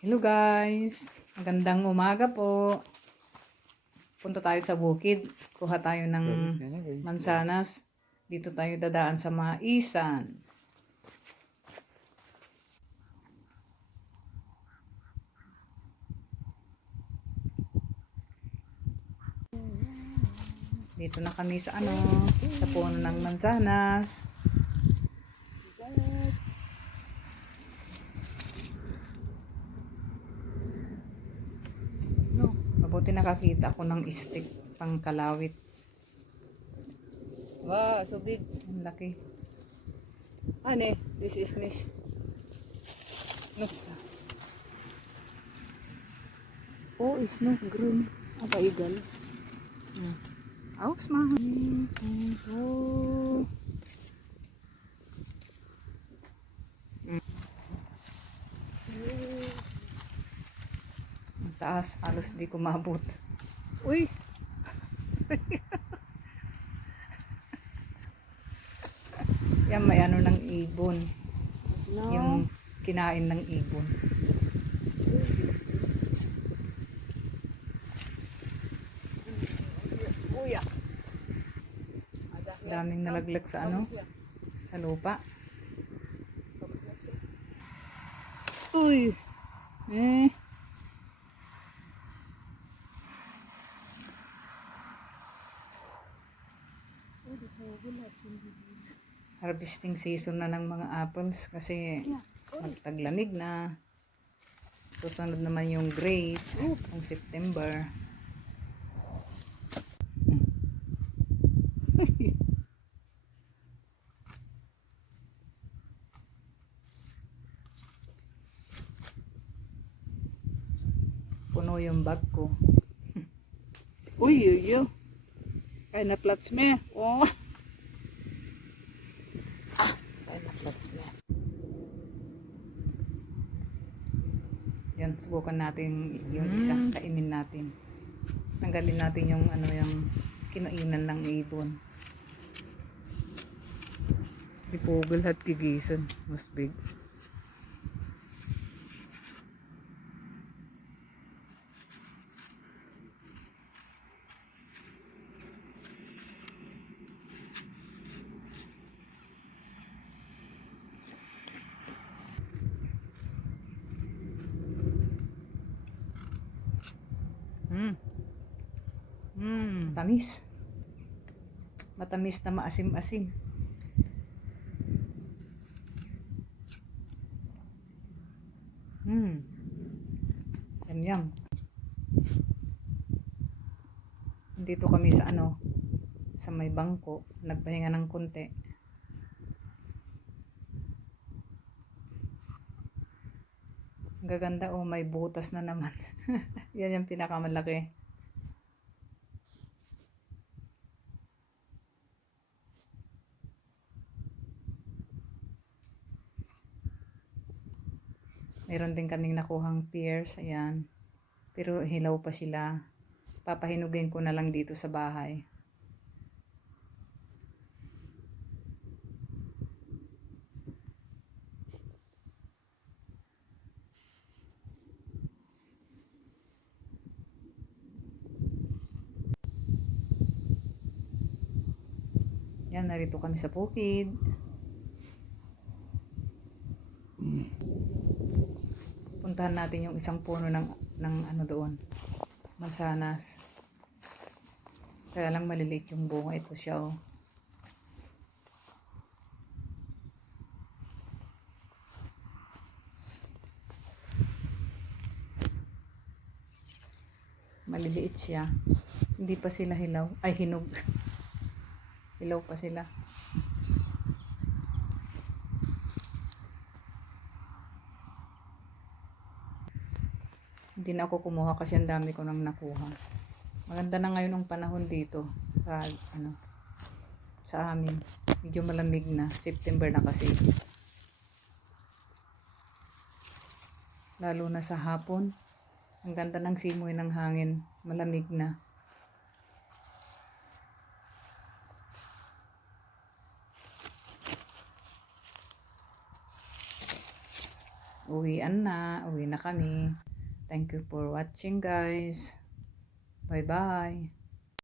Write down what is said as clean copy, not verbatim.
Hello guys, magandang umaga po. Punta tayo sa bukid. Kuha tayo ng mansanas. Dito tayo dadaan sa maisan. Dito na kami sa sa puno ng mansanas. Mabuti nakakita ako ng stick pang kalawit. Wow, so big. Ang laki. This is niche. Oh, is no green. Apa igal? Aus mah. Oh. Ang taas, halos di ko maabot. Uy! Yan, may ng ibon. No. Yung kinain ng ibon. Daming nalaglag sa sa lupa. Uy! Harvesting season na ng mga apples kasi magtaglamig na. Susunod naman yung grapes ng September. Puno yung bag ko. Uy, kaya na plats me. Oh. Kaya na plats me. Yan, subukan natin yung isa, kainin natin. Tanggalin natin yung yung kinainan ng ibon. Dipugol at gigisan, mas big. Tamis. Matamis na maasim-asim. Yum. Dito kami sa sa may bangko, nagpahinga ng konti. Ang gaganda, may butas na naman. Yan yung pinakamalaki. Meron din kaming nakuhang pears, ayan. Pero hilaw pa sila. Papahinugin ko na lang dito sa bahay. Yan, narito kami sa bukid. Puntahan natin yung isang puno ng doon. Mansanas. Kaya lang maliliit yung bunga. Ito siya, oh. Maliliit siya. Hindi pa sila hilaw. Ay, hinog. Hilaw pa sila. Hindi na ako kumuha kasi ang dami ko nang nakuha. Maganda na ngayon ang panahon dito sa sa amin. Medyo malamig na. September na kasi. Lalo na sa hapon. Ang ganda ng simoy ng hangin. Malamig na. uwian na. Uwi na kami. Thank you for watching guys. Bye-bye.